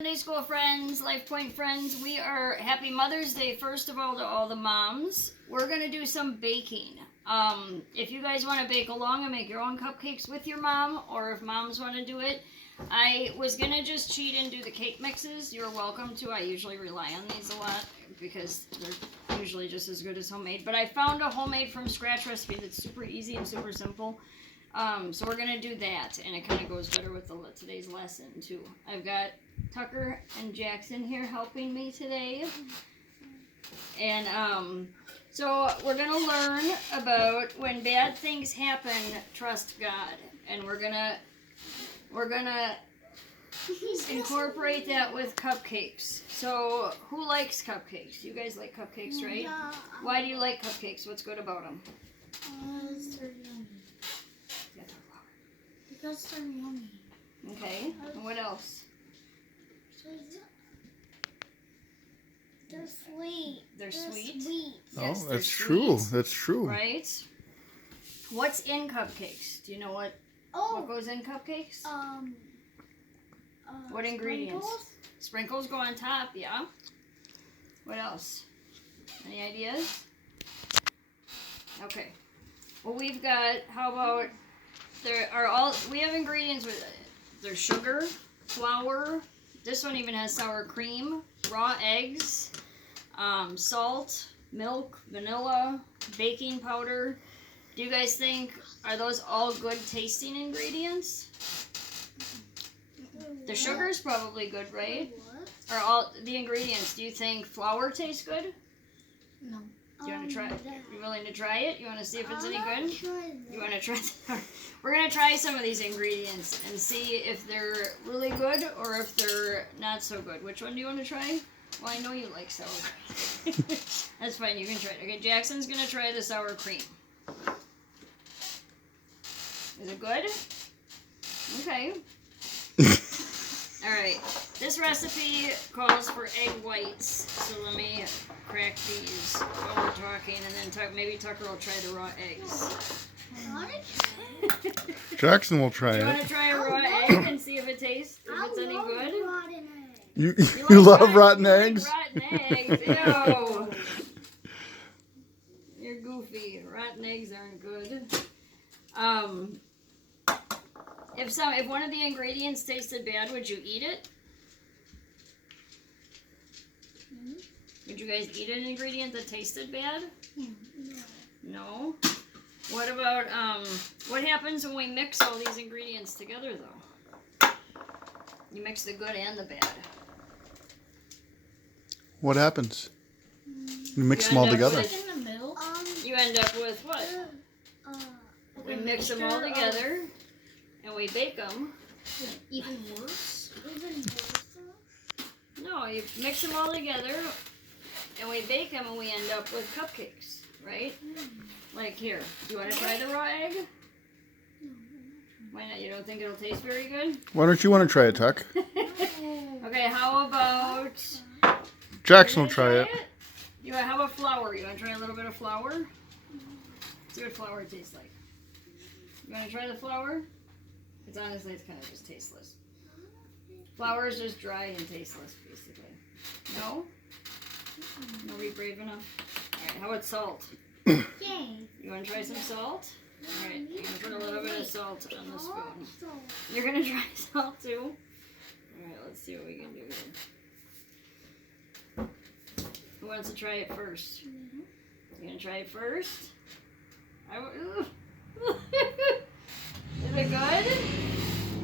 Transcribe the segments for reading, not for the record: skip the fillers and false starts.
Sunday school friends, Life Point friends, we are happy Mother's Day first of all to all the moms. We're gonna do some baking. If you guys want to bake along and make your own cupcakes with your mom, or if moms want to do it, I was gonna just cheat and do the cake mixes. You're welcome to. I usually rely on these a lot because they're usually just as good as homemade. But I found a homemade from scratch recipe that's super easy and super simple. So we're gonna do that, and it kind of goes better with today's lesson too. I've got Tucker and Jackson here helping me today, and so we're gonna learn about when bad things happen, trust God, and we're gonna incorporate that with cupcakes. So who likes cupcakes? You guys like cupcakes, right? Yeah. Why do you like cupcakes? What's good about them? They're yummy. Because they're yummy. Okay, and what else? They're sweet. They're sweet? Oh, Yes, they're that's true. sweet, That's true. right? What's in cupcakes? Do you know what goes in cupcakes? What ingredients? Sprinkles go on top, yeah. What else? Any ideas? Okay. Well, we've got, how about, we have ingredients with, there's sugar, flour, this one even has sour cream, raw eggs, salt, milk, vanilla, baking powder. Do you guys think, are those all good tasting ingredients? The sugar's probably good, right? Are all the ingredients, do you think flour tastes good? No. Do you want to try it? You willing to try it? You want to see if it's any good? You want to try? We're going to try some of these ingredients and see if they're really good or if they're not so good. Which one do you want to try? Well, I know you like sour cream. That's fine. You can try it. Okay, Jackson's going to try the sour cream. Is it good? Okay. All right. This recipe calls for egg whites. So let me crack these while we're talking, and then maybe Tucker will try the raw eggs. Jackson will try You want it. to try a raw egg and see if it tastes, if it's any good? You You love rotten eggs? Rotten eggs. Ew. You're goofy. Rotten eggs aren't good. If one of the ingredients tasted bad, would you eat it? Would you guys eat an ingredient that tasted bad? No. What about what happens when we mix all these ingredients together though? You mix the good and the bad. What happens? You mix them all together. In the middle. You end up with what? We mix them all together and we bake them. Even worse. No, you mix them all together and we bake them and we end up with cupcakes, right? Like here. Do you want to try the raw egg? Why not? You don't think it'll taste very good? Why don't you want to try it, Tuck? Okay, how about... Jackson will try it. How about flour? You want to try a little bit of flour? See what flour tastes like. You want to try the flour? It's honestly, it's kind of just tasteless. Flour is just dry and tasteless, basically. No? Nobody brave enough? Alright, how about salt? Yay. You want to try some salt? Alright, you're going to put a little bit of salt on the spoon. You're going to try salt too? Alright, let's see what we can do here. Who wants to try it first? You going to try it first? Is it good?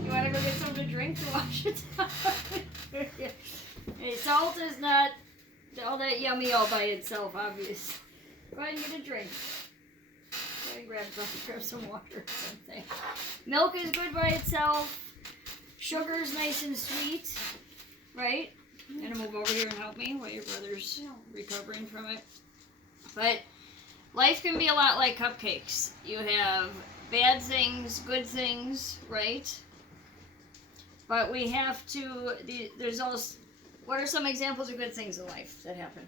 You want to go get something to drink to wash it down? Hey, salt is not all that yummy all by itself, obviously. Go ahead and get a drink. Go ahead and grab some water or something. Milk is good by itself. Sugar's nice and sweet, right? You're gonna move over here and help me while your brother's recovering from it. But life can be a lot like cupcakes. You have bad things, good things, right? But we have to, there's also, what are some examples of good things in life that happen?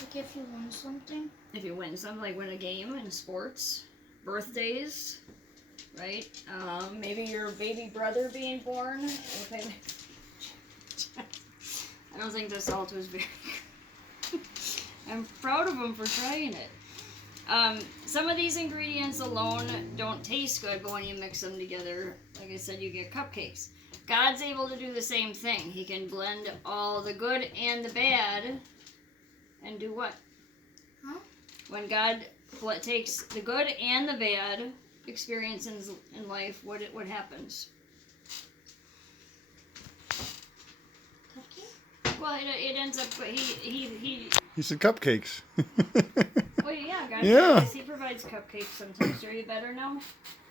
Like if you win something. If you win something, like win a game in sports, birthdays, right? Maybe your baby brother being born. Okay. I don't think the salt was very good. I'm proud of him for trying it. Some of these ingredients alone don't taste good, but when you mix them together, like I said, you get cupcakes. God's able to do the same thing. He can blend all the good and the bad and do what? Huh? When God takes the good and the bad experiences in life, what happens? Cupcake? Well, it ends up, but he He said cupcakes. well, yeah, God Yeah. He provides cupcakes sometimes. Are you better now?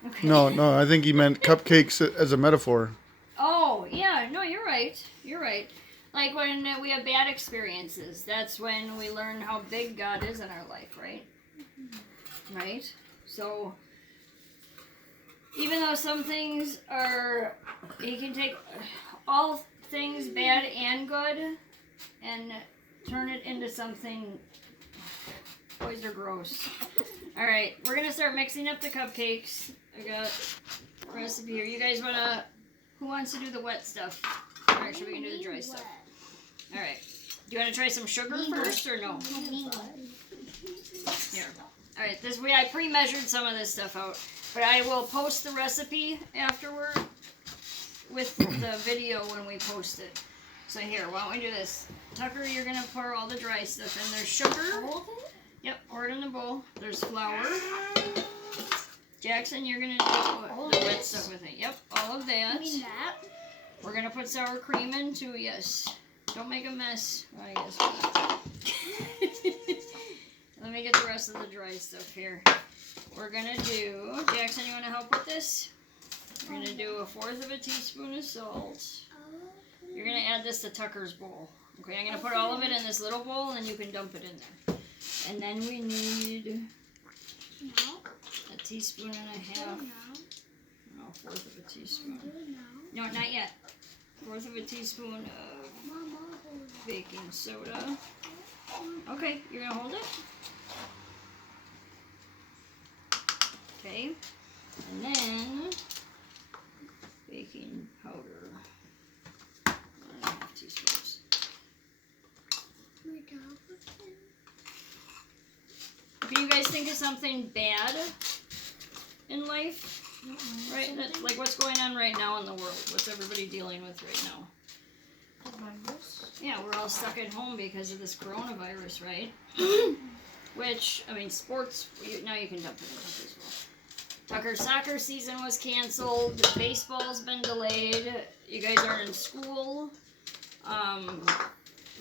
Okay. No, I think he meant cupcakes as a metaphor. Oh, yeah, no, you're right. You're right. Like when we have bad experiences, that's when we learn how big God is in our life, right? Right? So, even though some things are, He can take all things bad and good and turn it into something. Boys are gross. Alright, we're gonna start mixing up the cupcakes. I got a recipe here. You guys wanna, who wants to do the wet stuff? Or actually, we can do the dry stuff. Alright. Do you wanna try some sugar first or no? Here. Alright, I pre-measured some of this stuff out. But I will post the recipe afterward with the video when we post it. So here, why don't we do this? Tucker, you're gonna pour all the dry stuff in. There's sugar. All of it? Yep, pour it in the bowl. There's flour. Jackson, you're gonna do the wet stuff with it. Yep, all of that. I mean that. We're gonna put sour cream in too, yes. Don't make a mess. I guess. Let me get the rest of the dry stuff here. We're gonna do, Jackson, you wanna help with this? We're gonna do 1/4 teaspoon of salt. You're gonna add this to Tucker's bowl. Okay, I'm gonna put all of it in this little bowl and then you can dump it in there. And then we need No. a teaspoon and a half. No, 1/4 teaspoon. No, not yet. 1/4 teaspoon of baking soda. Okay, you're gonna hold it? Okay. And then baking powder. 1.5 teaspoons. Can you guys think of something bad in life? Right? That's like what's going on right now in the world. What's everybody dealing with right now? Yeah, we're all stuck at home because of this coronavirus, right? Which, I mean, sports, now you can dump it in as well. Tucker's soccer season was canceled. Baseball's been delayed. You guys are in school.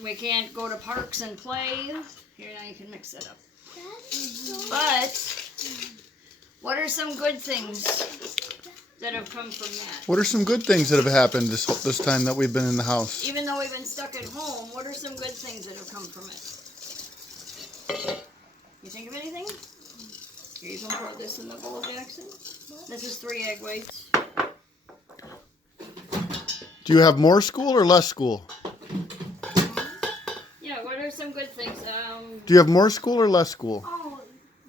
We can't go to parks and play. Here, now you can mix it up. But, what are some good things that have come from that? What are some good things that have happened this time that we've been in the house? Even though we've been stuck at home, what are some good things that have come from it? You think of anything? Here, you can pour this in the bowl, Jackson. This is 3 egg whites. Do you have more school or less school? Yeah, what are some good things? Do you have more school or less school? Oh,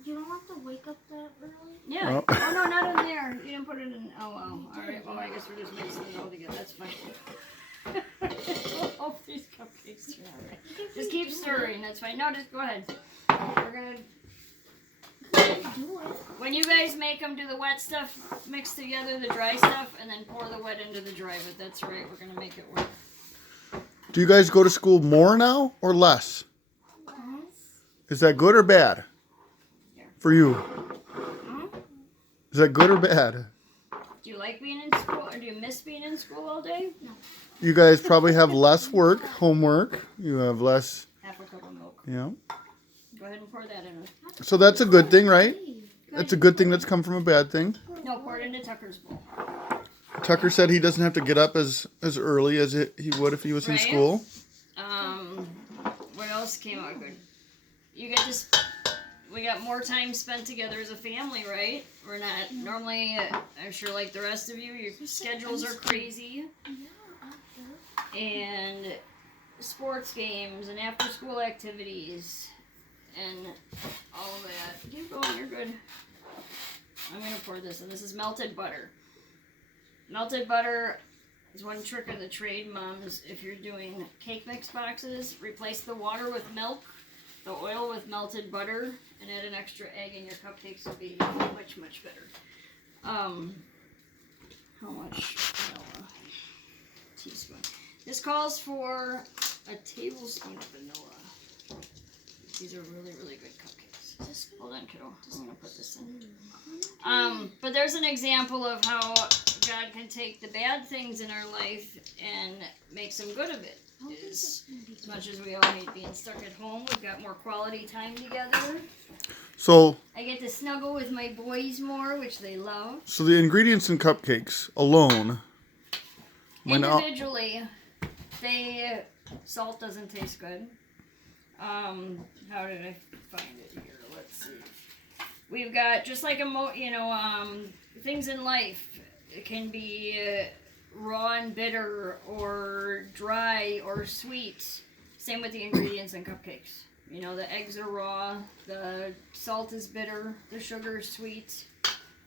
you don't have to wake up that early? Yeah. Oh. Oh, no, not in there. You didn't put it in. Oh, well. All right. Well, I guess we're just mixing it all together. That's fine. Oh, these cupcakes are all right. Just keep stirring. That's fine. No, just go ahead. We're going to... When you guys make them, do the wet stuff, mix together the dry stuff, and then pour the wet into the dry. But that's right. We're going to make it work. Do you guys go to school more now or less? Is that good or bad for you? Is that good or bad? Do you like being in school, or do you miss being in school all day? No. You guys probably have less work, homework. You have less, Half a cup of milk. yeah. Go ahead and pour that in. So that's a good thing, right? That's a good thing that's come from a bad thing. No, pour it into Tucker's bowl. Tucker said he doesn't have to get up as early as he would if he was in Right. school. What else came out good? You get this. We got more time spent together as a family, right? We're not normally. I'm sure, like the rest of you, your schedules are crazy, and sports games and after-school activities and all of that. Keep going. You're good. I'm gonna pour this, and this is melted butter. Melted butter is one trick of the trade, moms. If you're doing cake mix boxes, replace the water with milk, the oil with melted butter, and add an extra egg, and your cupcakes will be much, much better. How much vanilla? Teaspoon. This calls for a tablespoon of vanilla. These are really, really good cupcakes. Hold on, kiddo. I'm gonna put this in. But there's an example of how God can take the bad things in our life and make some good of it. As much as we all hate being stuck at home, we've got more quality time together. So I get to snuggle with my boys more, which they love. So the ingredients in cupcakes alone. Individually, salt doesn't taste good. How did I find it here? Let's see. We've got just like things in life. It can be raw and bitter, or dry, or sweet. Same with the ingredients in cupcakes. You know, the eggs are raw, the salt is bitter, the sugar is sweet.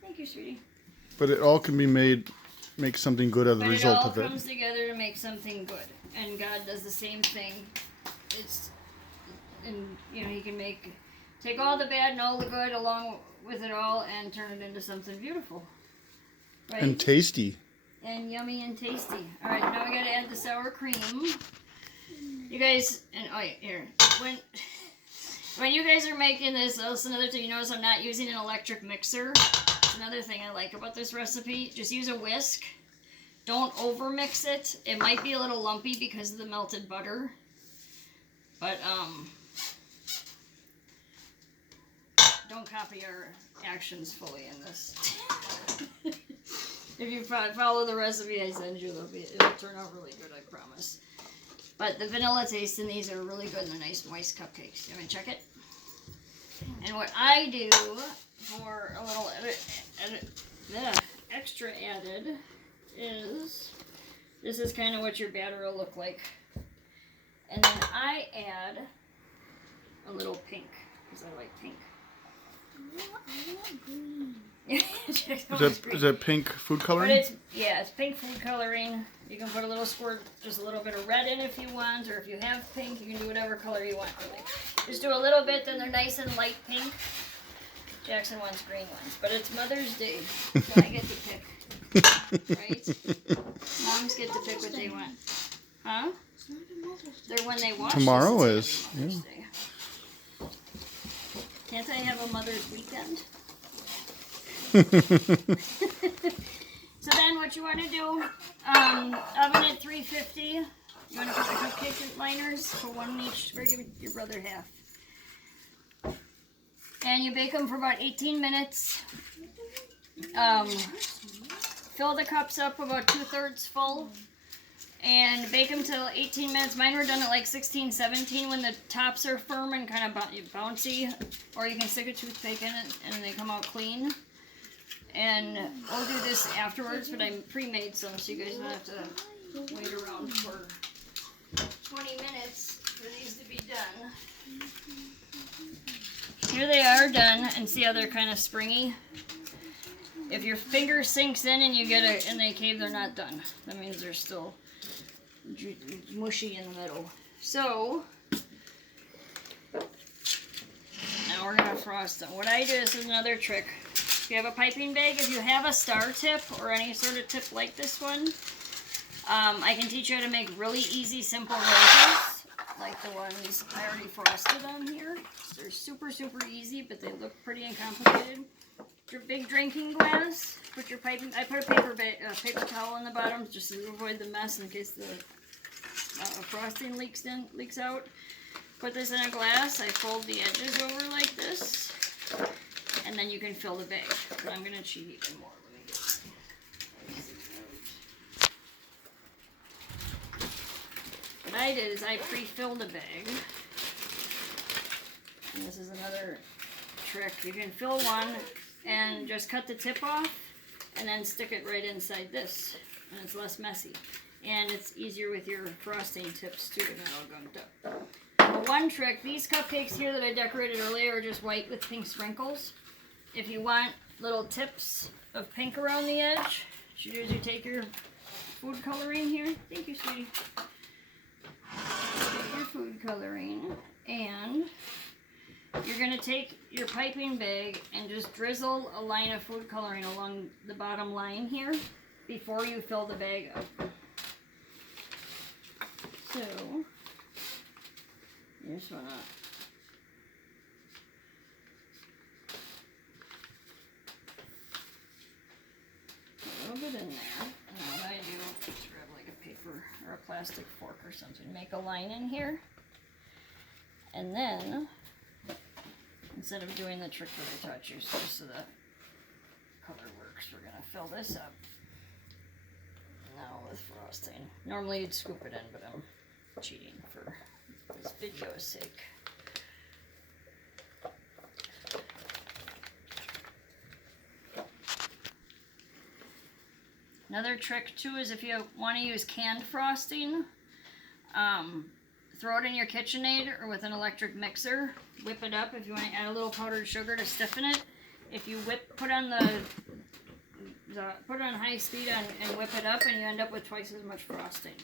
Thank you, sweetie. But it all can be make something good as a result of it. It all comes together to make something good, and God does the same thing. He can take all the bad and all the good along with it all and turn it into something beautiful, right? And tasty. And yummy and tasty. All right, now we gotta add the sour cream. You guys, when you guys are making this, that's another thing. You notice I'm not using an electric mixer. That's another thing I like about this recipe. Just use a whisk. Don't over mix it. It might be a little lumpy because of the melted butter. But don't copy our actions fully in this. If you follow the recipe I send you, it'll turn out really good, I promise. But the vanilla taste in these are really good, and they're nice, moist cupcakes. You want me to check it? And what I do for a little extra added is, this is kind of what your batter will look like. And then I add a little pink, because I like pink. I want green. Is that pink food coloring? But it's pink food coloring. You can put a little squirt, just a little bit of red in if you want, or if you have pink, you can do whatever color you want. Really. Just do a little bit, then they're nice and light pink. Jackson wants green ones, but it's Mother's Day, so I get to pick. Right? Moms get to pick what they want. Huh? They're when they wash. Tomorrow is. Yeah. Can't I have a Mother's Weekend? So then what you want to do, oven at 350. You want to put the cupcake liners, put one in each, or give your brother half. And you bake them for about 18 minutes. Fill the cups up about 2/3 full. And bake them till 18 minutes. Mine were done at like 16, 17 when the tops are firm and kind of bouncy. Or you can stick a toothpick in it and they come out clean. And we'll do this afterwards, but I pre-made some so you guys don't have to wait around for 20 minutes for these to be done. Here they are done, and see how they're kind of springy? If your finger sinks in and and they cave, they're not done. That means they're still mushy in the middle. So now we're gonna frost them. What I do, this is another trick. If you have a piping bag, if you have a star tip or any sort of tip like this one, I can teach you how to make really easy, simple roses, like the ones I already frosted on here. They're super, super easy, but they look pretty uncomplicated. Your big drinking glass, put your piping. I put a paper towel on the bottom just to avoid the mess in case the frosting leaks out. Put this in a glass. I fold the edges over like this, and then you can fill the bag. But I'm gonna cheat even more. Let me get What I did is I pre-filled a bag, and this is another trick. You can fill one and just cut the tip off and then stick it right inside this, and it's less messy, and it's easier with your frosting tips too. They're not all gunked up. But one trick, these cupcakes here that I decorated earlier are just white with pink sprinkles. If you want little tips of pink around the edge. What you do is you take your food coloring here. Thank you, sweetie. Take your food coloring, and you're going to take your piping bag and just drizzle a line of food coloring along the bottom line here before you fill the bag up. So, you just want to put a little bit in there. And what I do is grab like a paper or a plastic fork or something. Make a line in here. And then, instead of doing the trick that I taught you, just so the color works, we're going to fill this up. Now with frosting. Normally you'd scoop it in, but I'm cheating for this video's sake. Another trick too is if you want to use canned frosting, throw it in your KitchenAid or with an electric mixer. Whip it up if you want to add a little powdered sugar to stiffen it. If you put on put it on high speed and whip it up, and you end up with twice as much frosting.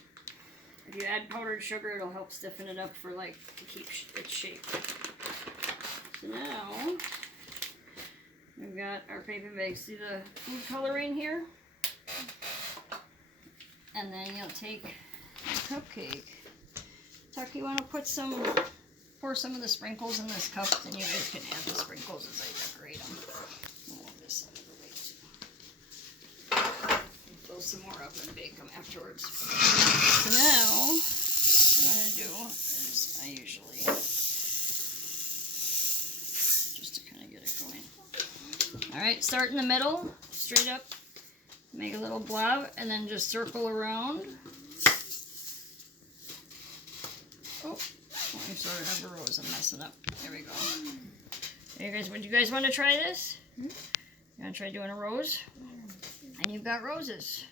If you add powdered sugar, it'll help stiffen it up for like to keep its shape. So now we've got our paper bag. See the food coloring here? And then you'll take your cupcake. Tuck, you want to pour some of the sprinkles in this cup, then you guys can add the sprinkles as I decorate them. I'll move this out of the way too. Fill some more up and bake them afterwards. So now, what you want to do is, I usually, just to kind of get it going. Alright, start in the middle, straight up, make a little blob, and then just circle around. Oh, I'm sorry, I have a rose, I'm messing up. There we go. Would you guys want to try this? You want to try doing a rose? And you've got roses.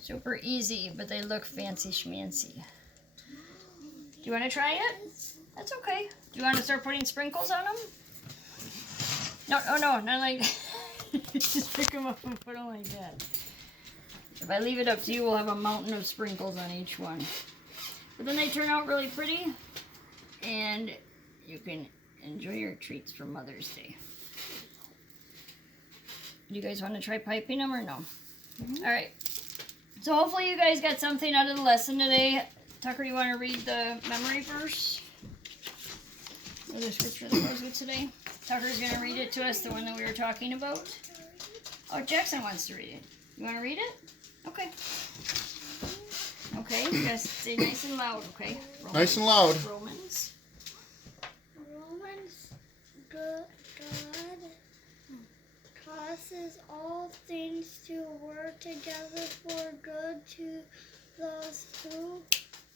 Super easy, but they look fancy schmancy. Do you want to try it? That's okay. Do you want to start putting sprinkles on them? No, oh no, not like just pick them up and put them like that. If I leave it up to you, we'll have a mountain of sprinkles on each one. But then they turn out really pretty, and you can enjoy your treats for Mother's Day. Do you guys want to try piping them or no? Alright. So hopefully you guys got something out of the lesson today. Tucker, you want to read the memory verse? Or the scripture that goes with today? Tucker's going to read it to us, the one that we were talking about. Oh, Jackson wants to read it. You want to read it? Okay. Okay, you guys say nice and loud, okay? Romans. Nice and loud. Romans. God causes all things to work together for good to those who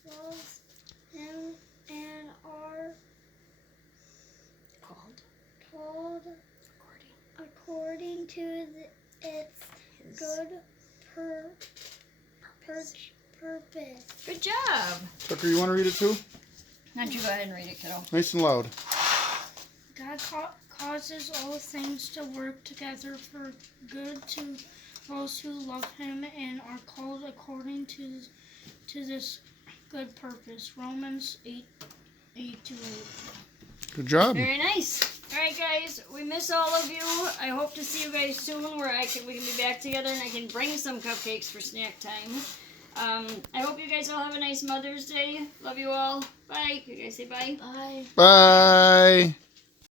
love Him and are called according to its good purpose. Good job. Tucker, you want to read it too? Why don't you go ahead and read it, kiddo? Nice and loud. God causes all things to work together for good to those who love Him and are called according to this good purpose. Romans 8:8-8. Good job. Very nice. All right, guys, we miss all of you. I hope to see you guys soon, where we can be back together and I can bring some cupcakes for snack time. I hope you guys all have a nice Mother's Day. Love you all. Bye. You guys say bye. Bye. Bye.